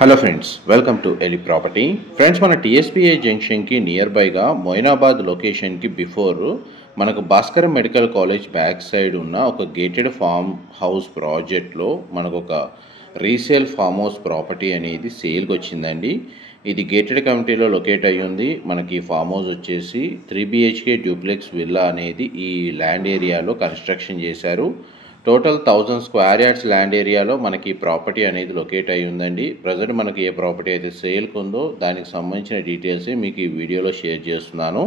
Hello friends, welcome to Eli property. Friends, మన TSPA జంక్షన్కి near బైగా మొయినాబాద్ లొకేషన్కి బిఫోర్ మనకు Bhaskar medical college back side ఉన్న ఒక గేటెడ్ ఫామ్ హౌస్ ప్రాజెక్ట్లో మనకు ఒక రీసేల్ ఫామ్ హౌస్ ప్రాపర్టీ అనేది సేల్కి వచ్చిందండి. ఇది గేటెడ్ కమిటీలో లొకేట్ అయ్యి ఉంది. మనకి ఫామ్ హౌస్ వచ్చేసి 3 BHK డ్యూప్లెక్స్ విల్లా అనేది ఈ ల్యాండ్ ఏరియాలో కన్స్ట్రక్షన్ చేశారు. టోటల్ 1000 స్క్వేర్ యార్డ్స్ ల్యాండ్ ఏరియాలో మనకి ప్రాపర్టీ అనేది లొకేట్ అయి ఉందండి. ప్రజెంట్ మనకి ఏ ప్రాపర్టీ అయితే సేల్కి ఉందో దానికి సంబంధించిన డీటెయిల్స్ మీకు ఈ వీడియోలో షేర్ చేస్తున్నాను.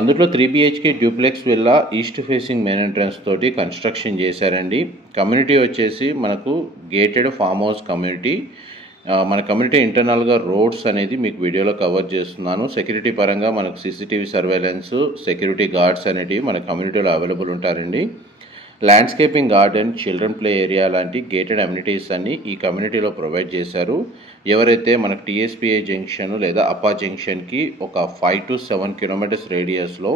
ఇందులో 3 BHK duplex villa east facing main entrance తోటి కన్స్ట్రక్షన్ చేశారండి. కమ్యూనిటీ వచ్చేసి మనకు గేటెడ్ ఫామ్ హౌస్ కమ్యూనిటీ. మన కమ్యూనిటీ ఇంటర్నల్గా రోడ్స్ అనేది మీకు వీడియోలో కవర్ చేస్తున్నాను. సెక్యూరిటీ పరంగా మనకు CCTV సర్వేలెన్స్, సెక్యూరిటీ గార్డ్స్ అనేటివి మన కమ్యూనిటీలో అవైలబుల్ ఉంటారండి. Landscaping garden, children play area లాంటి గేటెడ్ అమ్యూనిటీస్ అన్ని ఈ కమ్యూనిటీలో ప్రొవైడ్ చేశారు. ఎవరైతే మనకు టీఎస్పీఏ జంక్షన్ లేదా అప్పా జంక్షన్కి ఒక 5 to 7 కిలోమీటర్స్ రేడియస్లో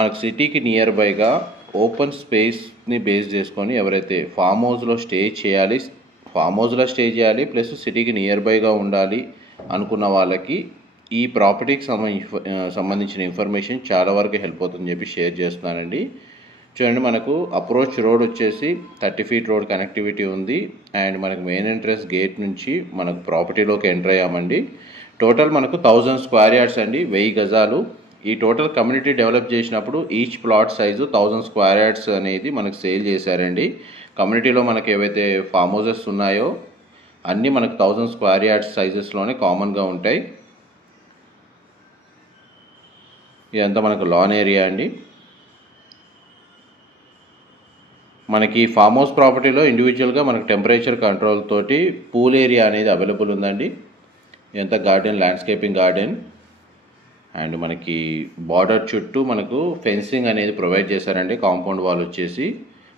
మనకు సిటీకి నియర్ బైగా ఓపెన్ స్పేస్ని బేస్ చేసుకొని ఎవరైతే ఫామ్ హౌస్లో స్టే చేయాలి ప్లస్ సిటీకి నియర్ బైగా ఉండాలి అనుకున్న వాళ్ళకి ఈ ప్రాపర్టీకి సంబంధించిన ఇన్ఫర్మేషన్ చాలా వరకు హెల్ప్ అవుతుందని చెప్పి షేర్ చేస్తున్నానండి. చూడండి, మనకు అప్రోచ్ రోడ్ వచ్చేసి 30 feet రోడ్ కనెక్టివిటీ ఉంది. అండ్ మనకు మెయిన్ ఎంట్రన్స్ గేట్ నుంచి మనకు ప్రాపర్టీలోకి ఎంటర్ అయ్యామండి. టోటల్ మనకు 1000 స్క్వేర్ యార్డ్స్ అండి, 1000 గజాలు. ఈ టోటల్ కమ్యూనిటీ డెవలప్ చేసినప్పుడు each plot size 1000 square yards అనేది మనకు సేల్ చేశారండి. కమ్యూనిటీలో మనకు ఏవైతే ఫామ్ హౌసెస్ ఉన్నాయో అన్నీ మనకు 1000 స్క్వేర్ యార్డ్స్ సైజెస్లోనే కామన్గా ఉంటాయి. ఇదంతా మనకు లాన్ ఏరియా అండి. మనకి ఫామ్ హౌస్ ప్రాపర్టీలో ఇండివిజువల్గా మనకు టెంపరేచర్ కంట్రోల్ తోటి పూల్ ఏరియా అనేది అవైలబుల్ ఉందండి. ఇదంతా గార్డెన్, ల్యాండ్స్కేపింగ్ గార్డెన్. అండ్ మనకి బార్డర్ చుట్టూ మనకు ఫెన్సింగ్ అనేది ప్రొవైడ్ చేశారండి. కాంపౌండ్ వాల్ వచ్చేసి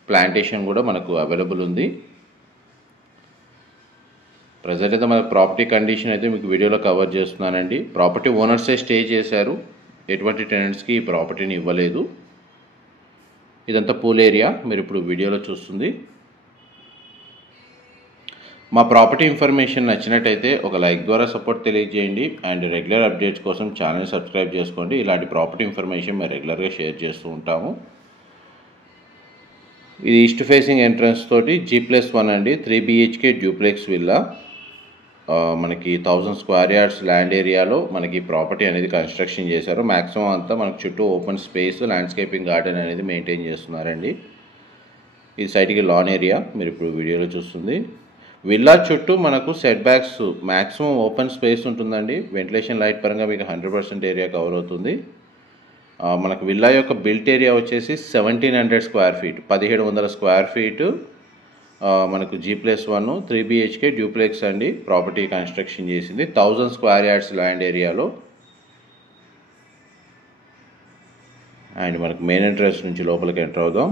ప్లాంటేషన్ కూడా మనకు అవైలబుల్ ఉంది. ప్రజెంట్ అయితే మన ప్రాపర్టీ కండిషన్ అయితే మీకు వీడియోలో కవర్ చేస్తున్నానండి. ప్రాపర్టీ ఓనర్సే స్టే చేశారు, ఎటువంటి టెనెంట్స్కి ఈ ప్రాపర్టీని ఇవ్వలేదు. ఇదంతా పూల్ ఏరియా మీరు ఇప్పుడు వీడియోలో చూస్తుంది. మా ప్రాపర్టీ ఇన్ఫర్మేషన్ నచ్చినట్టయితే ఒక లైక్ ద్వారా సపోర్ట్ తెలియజేయండి. అండ్ రెగ్యులర్ అప్డేట్స్ కోసం ఛానల్ సబ్స్క్రైబ్ చేసుకోండి. ఇలాంటి ప్రాపర్టీ ఇన్ఫర్మేషన్ మేము రెగ్యులర్గా షేర్ చేస్తూ ఉంటాము. ఇది ఈస్ట్ ఫేసింగ్ ఎంట్రన్స్ తోటి G+1 అండి, 3 BHK డ్యూప్లెక్స్ విల్లా. మనకి 1000 స్క్వేర్ యార్డ్స్ ల్యాండ్ ఏరియాలో మనకి ప్రాపర్టీ అనేది కన్స్ట్రక్షన్ చేశారు. మ్యాక్సిమం అంతా మనకు చుట్టూ ఓపెన్ స్పేస్, ల్యాండ్స్కేపింగ్ గార్డెన్ అనేది మెయింటైన్ చేస్తున్నారండి. ఈ సైడ్కి లాన్ ఏరియా మీరు ఇప్పుడు వీడియోలో చూస్తుంది. విల్లా చుట్టూ మనకు set backs maximum open space ఉంటుందండి. వెంటిలేషన్ లైట్ పరంగా మీకు 100% ఏరియా కవర్ అవుతుంది. మనకు విల్లా యొక్క బిల్ట్ ఏరియా వచ్చేసి 1700 స్క్వేర్ ఫీట్, 1700 స్క్వేర్ ఫీటు. మనకు G+1 3 BHK డ్యూప్లెక్స్ అండి ప్రాపర్టీ కన్స్ట్రక్షన్ చేసింది 1000 స్క్వేర్ యార్డ్స్ ల్యాండ్ ఏరియాలో. అండ్ మనకు మెయిన్ ఎంట్రన్స్ నుంచి లోపలికి ఎంటర్ అవుదాం.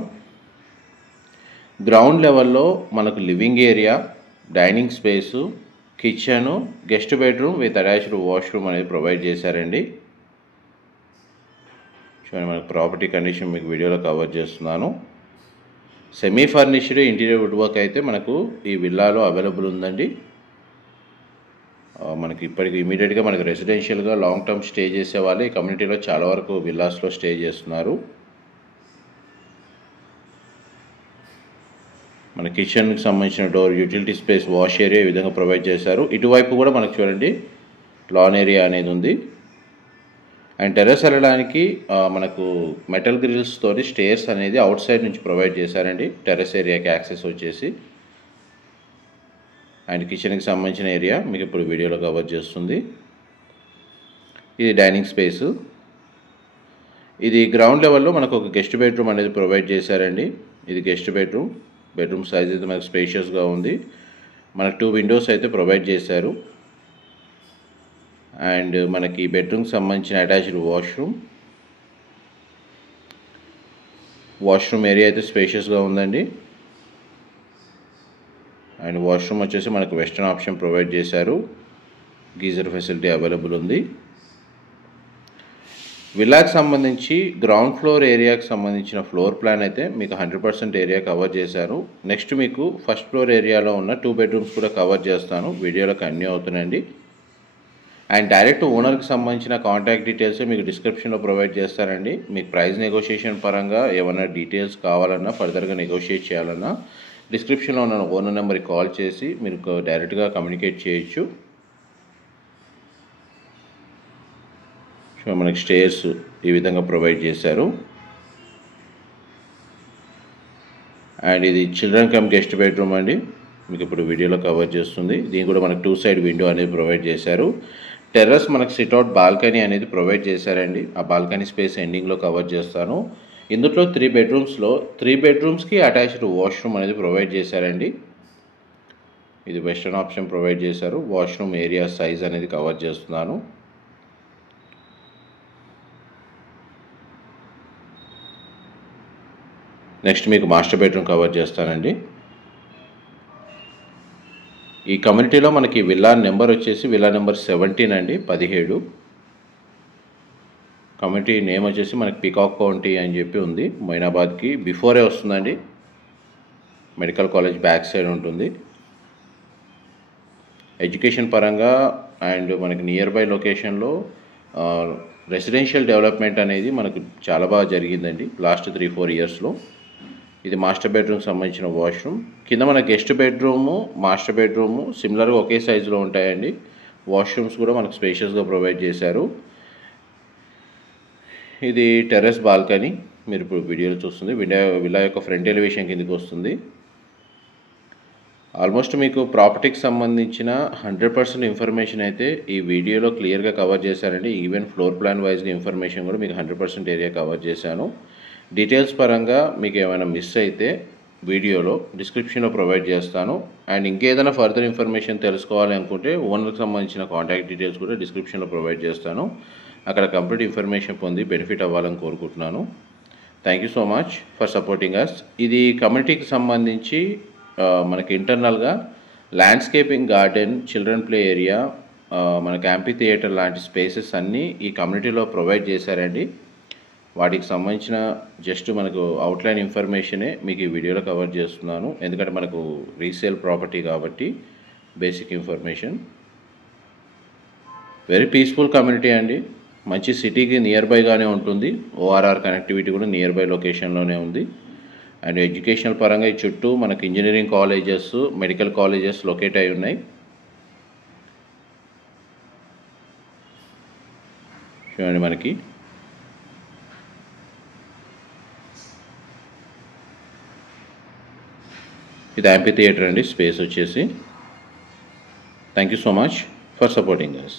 గ్రౌండ్ లెవెల్లో మనకు living area, dining space, kitchen, guest bedroom with attached washroom అనేది ప్రొవైడ్ చేశారండి. చూడండి, మనకు ప్రాపర్టీ కండిషన్ మీకు వీడియోలో కవర్ చేస్తున్నాను. Semi furnished interior wood work అయితే మనకు ఈ విల్లాలో అవైలబుల్ ఉందండి. మనకి ఇప్పటికి ఇమీడియట్గా మనకు రెసిడెన్షియల్గా లాంగ్ టర్మ్ స్టే చేసే వాళ్ళు ఈ కమ్యూనిటీలో చాలా వరకు విల్లాస్లో స్టే చేస్తున్నారు. మన కిచెన్కి సంబంధించిన door, utility space, wash area ఈ విధంగా ప్రొవైడ్ చేశారు. ఇటువైపు కూడా మనకు చూడండి లాన్ ఏరియా అనేది ఉంది. అండ్ టెర్రస్ వెళ్ళడానికి మనకు మెటల్ గ్రిల్స్ తోటి స్టేర్స్ అనేది అవుట్ సైడ్ నుంచి ప్రొవైడ్ చేశారండి టెర్రస్ ఏరియాకి యాక్సెస్ వచ్చేసి. అండ్ కిచెన్కి సంబంధించిన ఏరియా మీకు ఇప్పుడు వీడియోలో కవర్ చేస్తుంది. ఇది డైనింగ్ స్పేసు. ఇది గ్రౌండ్ లెవెల్లో మనకు ఒక గెస్ట్ బెడ్రూమ్ అనేది ప్రొవైడ్ చేశారండి. ఇది గెస్ట్ బెడ్రూమ్. బెడ్రూమ్ సైజ్ అయితే మనకు స్పేషియస్గా ఉంది. మనకు 2 విండోస్ అయితే ప్రొవైడ్ చేశారు. అండ్ మనకి బెడ్రూమ్కి సంబంధించిన అటాచ్డ్ వాష్రూమ్ ఏరియా అయితే స్పేషియస్గా ఉందండి. అండ్ వాష్రూమ్ వచ్చేసి మనకు వెస్టర్న్ ఆప్షన్ ప్రొవైడ్ చేశారు. గీజర్ ఫెసిలిటీ అవైలబుల్ ఉంది. విల్లాకి సంబంధించి గ్రౌండ్ ఫ్లోర్ ఏరియాకి సంబంధించిన ఫ్లోర్ ప్లాన్ అయితే మీకు 100% ఏరియా కవర్ చేశారు. నెక్స్ట్ మీకు ఫస్ట్ ఫ్లోర్ ఏరియాలో ఉన్న 2 బెడ్రూమ్స్ కూడా కవర్ చేస్తాను. వీడియోలో కంటిన్యూ అవుతున్నాయండి. అండ్ డైరెక్ట్ ఓనర్కి సంబంధించిన కాంటాక్ట్ డీటెయిల్స్ మీకు డిస్క్రిప్షన్లో ప్రొవైడ్ చేస్తారండి. మీకు ప్రైస్ నెగోషియేషన్ పరంగా ఏమైనా డీటెయిల్స్ కావాలన్నా, ఫర్దర్గా నెగోషియేట్ చేయాలన్నా డిస్క్రిప్షన్లో ఉన్న ఓనర్ నెంబర్కి కాల్ చేసి మీరు డైరెక్ట్గా కమ్యూనికేట్ చేయొచ్చు. సో మనకి స్టేర్స్ ఈ విధంగా ప్రొవైడ్ చేశారు. అండ్ ఇది చిల్డ్రన్ కమ్ గెస్ట్ బెడ్రూమ్ అండి, మీకు ఇప్పుడు వీడియోలో కవర్ చేస్తుంది. దీనికి కూడా మనకు 2 సైడ్ విండో అనేది ప్రొవైడ్ చేశారు. టెర్రస్ మనకు సిట్అవుట్ బాల్కనీ అనేది ప్రొవైడ్ చేశారండి. ఆ బాల్కనీ స్పేస్ ఎండింగ్లో కవర్ చేస్తాను. ఇందులో 3 బెడ్రూమ్స్లో 3 బెడ్రూమ్స్కి అటాచ్డ్ వాష్రూమ్ అనేది ప్రొవైడ్ చేశారండి. ఇది వెస్టర్న్ ఆప్షన్ ప్రొవైడ్ చేశారు. వాష్రూమ్ ఏరియా సైజ్ అనేది కవర్ చేస్తున్నాను. నెక్స్ట్ మీకు మాస్టర్ బెడ్రూమ్ కవర్ చేస్తానండి. ఈ కమ్యూనిటీలో మనకి విల్లా నెంబర్ వచ్చేసి విల్లా నెంబర్ 17 అండి, 17. కమ్యూనిటీ నేమ్ వచ్చేసి మనకి పీకాక్ కౌంటీ అని చెప్పి ఉంది. మొయినాబాద్కి బిఫోరే వస్తుందండి. మెడికల్ కాలేజ్ బ్యాక్ సైడ్ ఉంటుంది. ఎడ్యుకేషన్ పరంగా అండ్ మనకి నియర్ బై లొకేషన్లో రెసిడెన్షియల్ డెవలప్మెంట్ అనేది మనకు చాలా బాగా జరిగిందండి లాస్ట్ 3-4 ఇయర్స్లో. ఇది మాస్టర్ బెడ్రూమ్ సంబంధించిన వాష్రూమ్. కింద మన గెస్ట్ బెడ్రూము, మాస్టర్ బెడ్రూము సిమిలర్గా ఒకే సైజులో ఉంటాయండి. వాష్రూమ్స్ కూడా మనకు స్పేషియస్గా ప్రొవైడ్ చేశారు. ఇది టెర్రస్ బాల్కనీ, మీరు ఇప్పుడు వీడియోలో చూస్తుంది. విల్లా యొక్క ఫ్రంట్ ఎలివేషన్ కిందకి వస్తుంది. ఆల్మోస్ట్ మీకు ప్రాపర్టీకి సంబంధించిన 100% ఇన్ఫర్మేషన్ అయితే ఈ వీడియోలో క్లియర్గా కవర్ చేశారండి. ఈవెన్ ఫ్లోర్ ప్లాన్ వైజ్గా ఇన్ఫర్మేషన్ కూడా మీకు 100% ఏరియా కవర్ చేశాను. డీటెయిల్స్ పరంగా మీకు ఏమైనా మిస్ అయితే వీడియోలో డిస్క్రిప్షన్లో ప్రొవైడ్ చేస్తాను. అండ్ ఇంకేదైనా ఫర్దర్ ఇన్ఫర్మేషన్ తెలుసుకోవాలి అనుకుంటే ఓనర్కి సంబంధించిన కాంటాక్ట్ డీటెయిల్స్ కూడా డిస్క్రిప్షన్లో ప్రొవైడ్ చేస్తాను. అక్కడ కంప్లీట్ ఇన్ఫర్మేషన్ పొంది బెనిఫిట్ అవ్వాలని కోరుకుంటున్నాను. Thank you so much for supporting us. ఇది కమ్యూనిటీకి సంబంధించి మనకి ఇంటర్నల్గా landscaping garden, children play area, మనకి యాంపీ థియేటర్ లాంటి స్పేసెస్ అన్నీ ఈ కమ్యూనిటీలో ప్రొవైడ్ చేశారండి. వాటికి సంబంధించిన జస్ట్ మనకు అవుట్లైన్ ఇన్ఫర్మేషనే మీకు ఈ వీడియోలో కవర్ చేస్తున్నాను. ఎందుకంటే మనకు రీసేల్ ప్రాపర్టీ కాబట్టి basic information. Very peaceful community అండి. మంచి సిటీకి నియర్ బైగానే ఉంటుంది. ఓఆర్ఆర్ కనెక్టివిటీ కూడా నియర్ బై లొకేషన్లోనే ఉంది. అండ్ ఎడ్యుకేషనల్ పరంగా ఈ చుట్టూ మనకు engineering colleges, medical colleges locate అయి ఉన్నాయి. చూడండి మనకి ఇది యాంపీ థియేటర్ అండి, స్పేస్ వచ్చేసి. Thank you so much for supporting us.